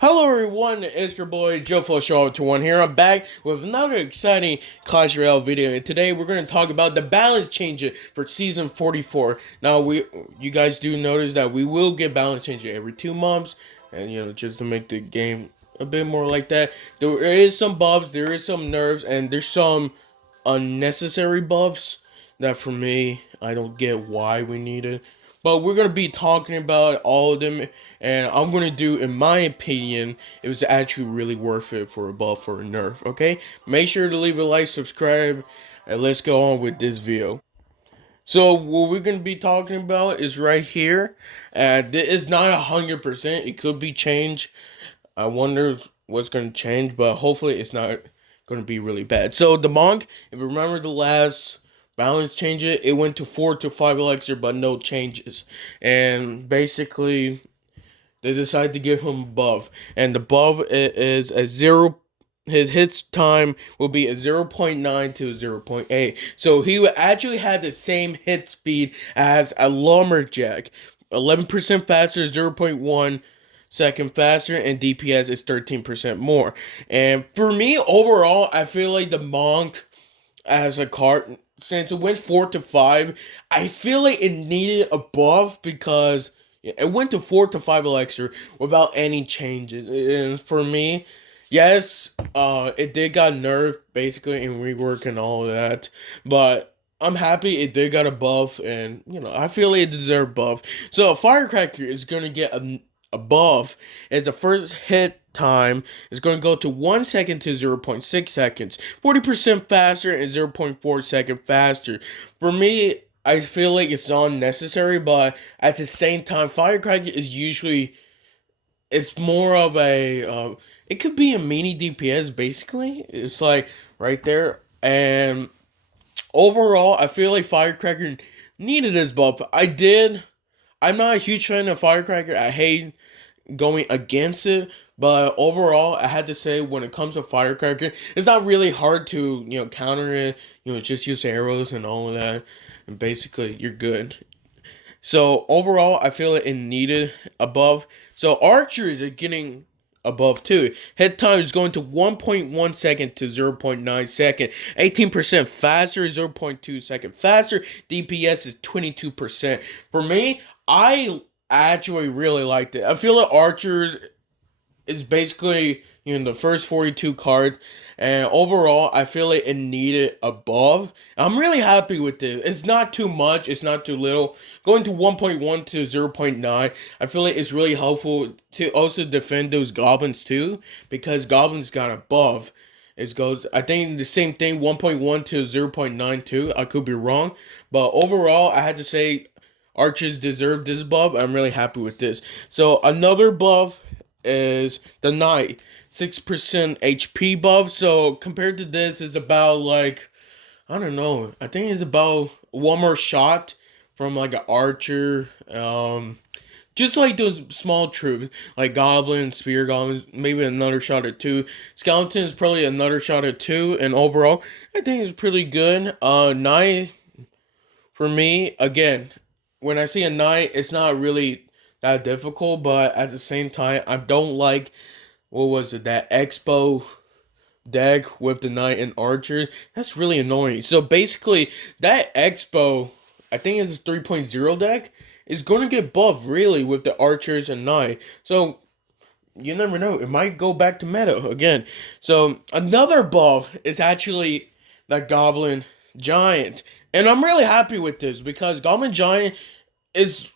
Hello everyone, it's your boy Joe Show 21 here. I'm back with another exciting Clash Royale video, and today we're going to talk about the balance changes for Season 44. Now, you guys do notice that we will get balance changes every 2 months, and just to make the game a bit more like that. There is some buffs, there is some nerfs, and there's some unnecessary buffs that for me, I don't get why we need it. But we're going to be talking about all of them, and I'm going to do, in my opinion, it was actually really worth it for a buff or a nerf, okay? Make sure to leave a like, subscribe, and let's go on with this video. So what we're going to be talking about is right here. It's not 100%, it could be changed. I wonder what's going to change, but hopefully it's not going to be really bad. So the monk, if you remember the last balance change, it went to 4 to 5 elixir, but no changes. And basically, they decided to give him a buff. And the buff is a 0. His hits time will be a 0.9 to 0.8. So he would actually have the same hit speed as a lumberjack. 11% faster, 0.1 second faster, and DPS is 13% more. And for me, overall, I feel like the monk as a card, since it went 4 to 5, I feel like it needed a buff because it went to 4 to 5 elixir without any changes. And for me, yes, it did got nerfed basically in rework and all of that, but I'm happy it did got a buff, and I feel like it deserved buff. So a firecracker is gonna get a buff as the first hit time is going to go to 1 second to 0.6 seconds, 40% faster and 0.4 second faster. For me, I feel like it's unnecessary, but at the same time, firecracker is usually, it's more of a it could be a mini DPS basically. It's like right there. And overall, I feel like firecracker needed this buff. I'm not a huge fan of firecracker. I hate going against it, but overall, I had to say when it comes to firecracker, it's not really hard to counter it. Just use arrows and all of that, and basically you're good. So overall, I feel it needed above. So archers are getting above too. Head time is going to 1.1 second to 0.9 second. 18% faster, 0.2 second faster. DPS is 22%. For me, I actually really liked it. I feel like archers is basically the first 42 cards, and overall I feel like it needed above. I'm really happy with this. It's not too much, it's not too little. Going to 1.1 to 0.9, I feel like it's really helpful to also defend those goblins too, because goblins got above. It goes, I think the same thing, 1.1 to 0.92. I could be wrong, but overall I had to say archers deserve this buff. I'm really happy with this. So another buff is the knight, 6% HP buff. So compared to this, is about like, I don't know, I think it's about one more shot from like an archer. Just like those small troops, like goblins, spear goblins, maybe another shot or two. Skeletons probably another shot or two, and overall, I think it's pretty good. Knight, for me, again, when I see a knight, it's not really that difficult, but at the same time, I don't like, what was it, that expo deck with the knight and archer. That's really annoying. So basically, that expo, I think it's 3.0 deck, is going to get buffed really with the archers and knight. So you never know, it might go back to meta again. So another buff is actually the goblin giant. And I'm really happy with this because goblin giant is,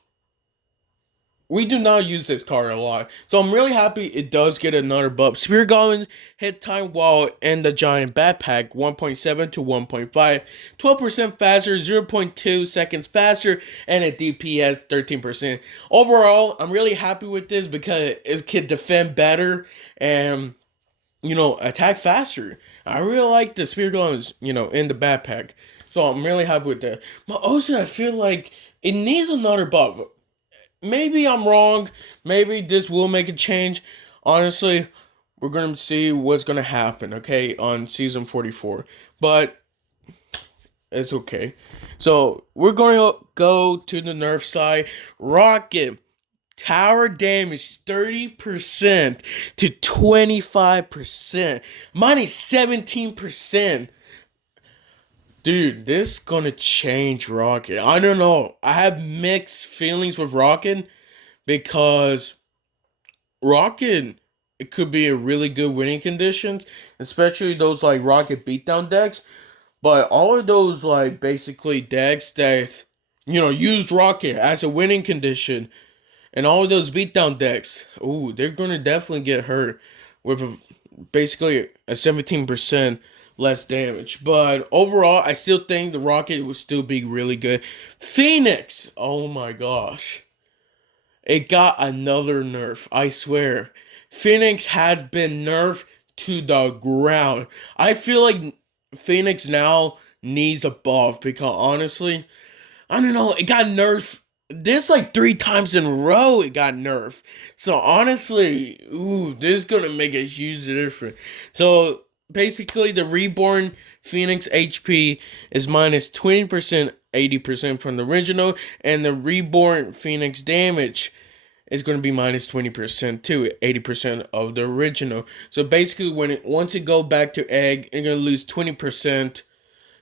we do not use this card a lot. So I'm really happy it does get another buff. Spear Goblins hit time while in the giant backpack 1.7 to 1.5. 12% faster, 0.2 seconds faster, and a DPS 13%. Overall, I'm really happy with this because it can defend better and attack faster. I really like the Spear Goblins, in the backpack. So I'm really happy with that. But also I feel like it needs another buff. Maybe I'm wrong. Maybe this will make a change. Honestly, we're going to see what's going to happen, okay, on Season 44. But it's okay. So, we're going to go to the Nerf side. Rocket Tower damage 30% to 25%. Mine is 17%. Dude, this is gonna change Rocket. I don't know. I have mixed feelings with Rocket because Rocket, it could be a really good winning conditions, especially those like Rocket beatdown decks. But all of those like basically decks that used Rocket as a winning condition, and all of those beatdown decks, ooh, they're gonna definitely get hurt with basically a 17% less damage. But overall, I still think the Rocket would still be really good. Phoenix, oh my gosh. It got another nerf, I swear. Phoenix has been nerfed to the ground. I feel like Phoenix now needs a buff because honestly, I don't know, it got nerfed. This like 3 times in a row it got nerfed. So honestly, ooh, this is gonna make a huge difference. So basically the reborn Phoenix HP is minus 20%, 80% from the original, and the reborn Phoenix damage is going to be minus 20% too, 80% of the original. So basically once it go back to egg, it's going to lose 20%,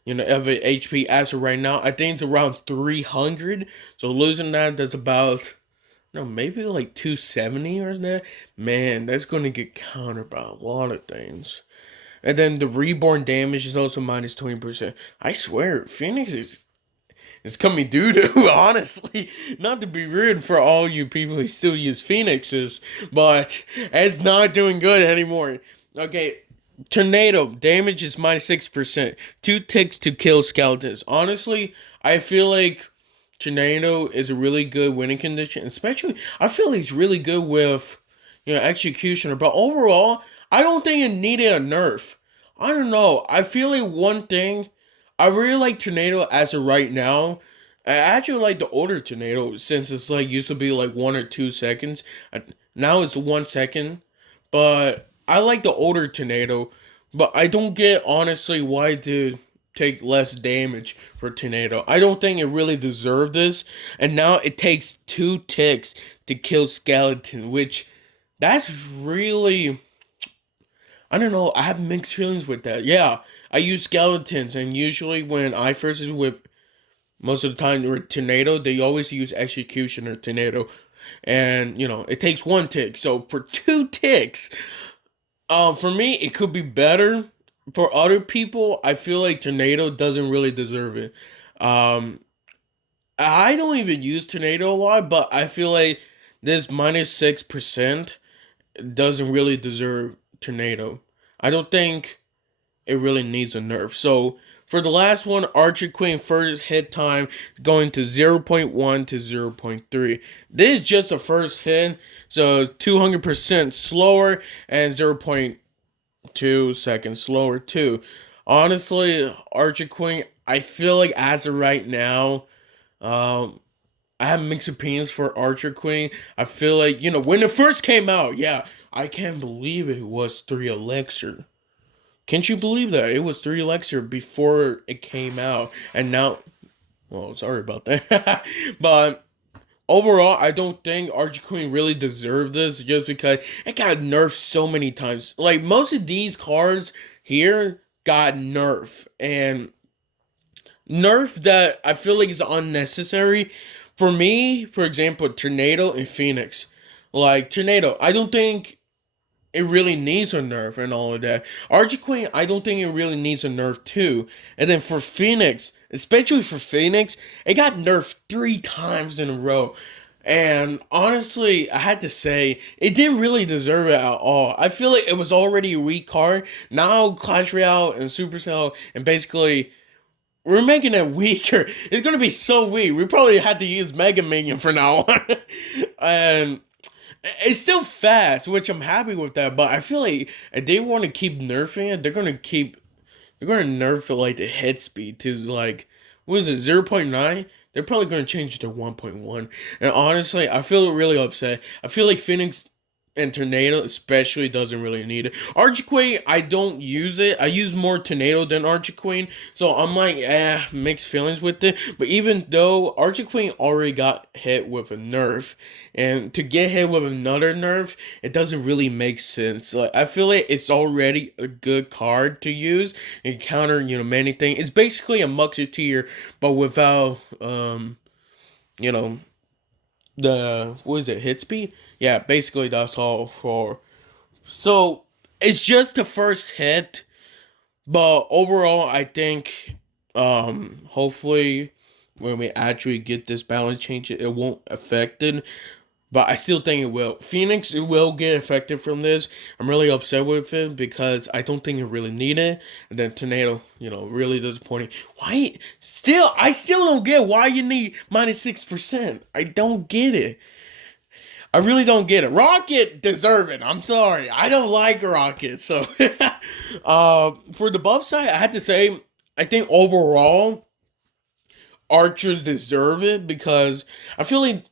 of its HP as of right now. I think it's around 300. So losing that's about maybe like 270 or that. Man, that's going to get countered by a lot of things. And then the reborn damage is also minus 20%. I swear, Phoenix is coming doo doo, honestly. Not to be rude for all you people who still use Phoenixes, but it's not doing good anymore. Okay, Tornado damage is minus 6%. 2 ticks to kill skeletons. Honestly, I feel like Tornado is a really good winning condition, especially I feel like he's really good with Executioner, but overall, I don't think it needed a nerf. I don't know. I feel like one thing, I really like Tornado as of right now. I actually like the older Tornado since it's like used to be like 1 or 2 seconds. Now it's 1 second. But I like the older Tornado. But I don't get honestly why to take less damage for Tornado. I don't think it really deserved this. And now it takes 2 ticks to kill Skeleton, which that's really, I don't know, I have mixed feelings with that. Yeah, I use skeletons, and usually when I first use with, most of the time with Tornado, they always use Executioner Tornado. And, it takes 1 tick. So for 2 ticks, for me, it could be better. For other people, I feel like Tornado doesn't really deserve it. Um, I don't even use Tornado a lot, but I feel like this minus 6% doesn't really deserve Tornado. I don't think it really needs a nerf. So for the last one, Archer Queen first hit time going to 0.1 to 0.3. This is just the first hit, so 200% slower and 0.2 seconds slower too. Honestly, Archer Queen, I feel like as of right now, I have mixed opinions for Archer Queen. I feel like, when it first came out, yeah, I can't believe it was 3 elixir. Can't you believe that? It was 3 elixir before it came out. And now, well, sorry about that. But overall, I don't think Archer Queen really deserved this just because it got nerfed so many times. Like, most of these cards here got nerfed. And nerf that I feel like is unnecessary. For me, for example, Tornado and Phoenix. Like, Tornado, I don't think it really needs a nerf and all of that. Archer Queen, I don't think it really needs a nerf too. And then for Phoenix, especially for Phoenix, it got nerfed 3 times in a row. And honestly, I had to say, it didn't really deserve it at all. I feel like it was already a weak card. Now Clash Royale and Supercell and basically we're making it weaker. It's gonna be so weak. We probably had to use Mega Minion for now on. And it's still fast, which I'm happy with that. But I feel like if they want to keep nerfing it, they're gonna nerf it like the hit speed to like, what is it, 0.9? They're probably gonna change it to 1.1. And honestly, I feel really upset. I feel like Phoenix And Tornado especially doesn't really need it. Archquake, I don't use it. I use more Tornado than Archquake. So I'm like, mixed feelings with it. But even though Archquake already got hit with a nerf, and to get hit with another nerf, it doesn't really make sense. Like, I feel like it's already a good card to use and counter, many things. It's basically a Musketeer, but without you know, the what is it, hit speed? Yeah, basically that's all for. So it's just the first hit, but overall I think hopefully when we actually get this balance change, it won't affect it. But I still think it will. Phoenix, it will get affected from this. I'm really upset with it because I don't think it really needed it. And then Tornado, really disappointing. Why? I still don't get why you need -6%. I don't get it. I really don't get it. Rocket deserve it. I'm sorry. I don't like Rocket. So, for the buff side, I had to say, I think overall, Archers deserve it because I feel like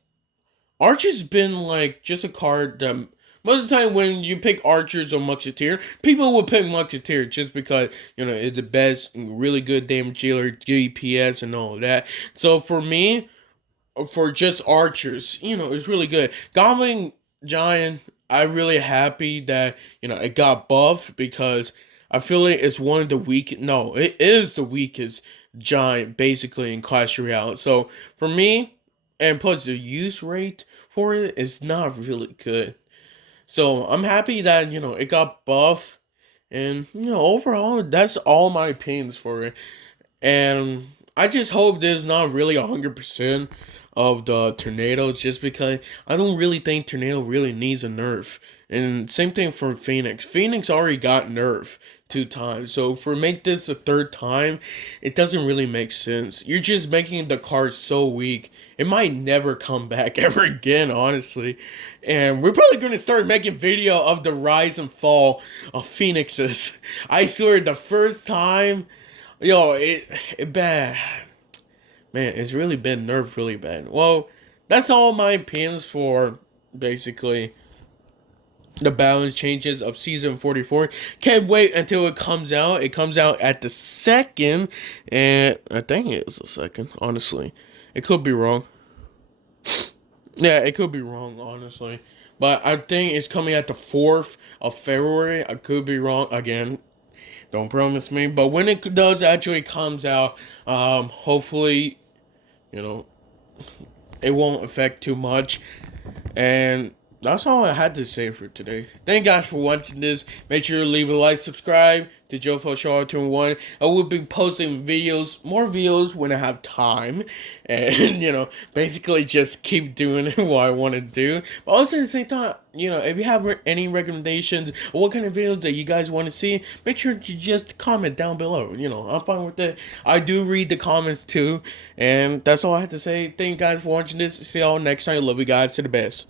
Archer's been like just a card that most of the time when you pick Archers or Musketeer, people will pick Musketeer just because, it's the best, really good damage dealer, DPS, and all of that. So for me, for just Archers, it's really good. Goblin Giant, I'm really happy that, it got buffed because I feel like it's one of the weak. No, it is the weakest Giant basically in Clash Royale. So for me, and plus the use rate for it is not really good. So I'm happy that it got buff, and overall that's all my opinions for it. And I just hope there's not really 100% of the Tornadoes, just because I don't really think Tornado really needs a nerf. And same thing for Phoenix. Phoenix already got nerf 2 times. So for make this a third time, it doesn't really make sense. You're just making the card so weak. It might never come back ever again, honestly. And we're probably going to start making video of the rise and fall of Phoenixes. I swear, the first time, it bad. Man, it's really been nerfed really bad. Well, that's all my opinions for basically the balance changes of season 44. Can't wait until it comes out. It comes out at the 2nd, and I think it was the 2nd, honestly. It could be wrong. Yeah, it could be wrong, honestly. But I think it's coming at the 4th of February. I could be wrong again. Don't promise me. But when it does actually comes out, hopefully, it won't affect too much. And that's all I had to say for today. Thank you guys for watching this. Make sure to leave a like, subscribe to JoFo Show 21. I will be posting more videos when I have time. And, basically just keep doing what I want to do. But also at the same time, if you have any recommendations or what kind of videos that you guys want to see, make sure to just comment down below. I'm fine with it. I do read the comments too. And that's all I have to say. Thank you guys for watching this. See y'all next time. Love you guys to the best.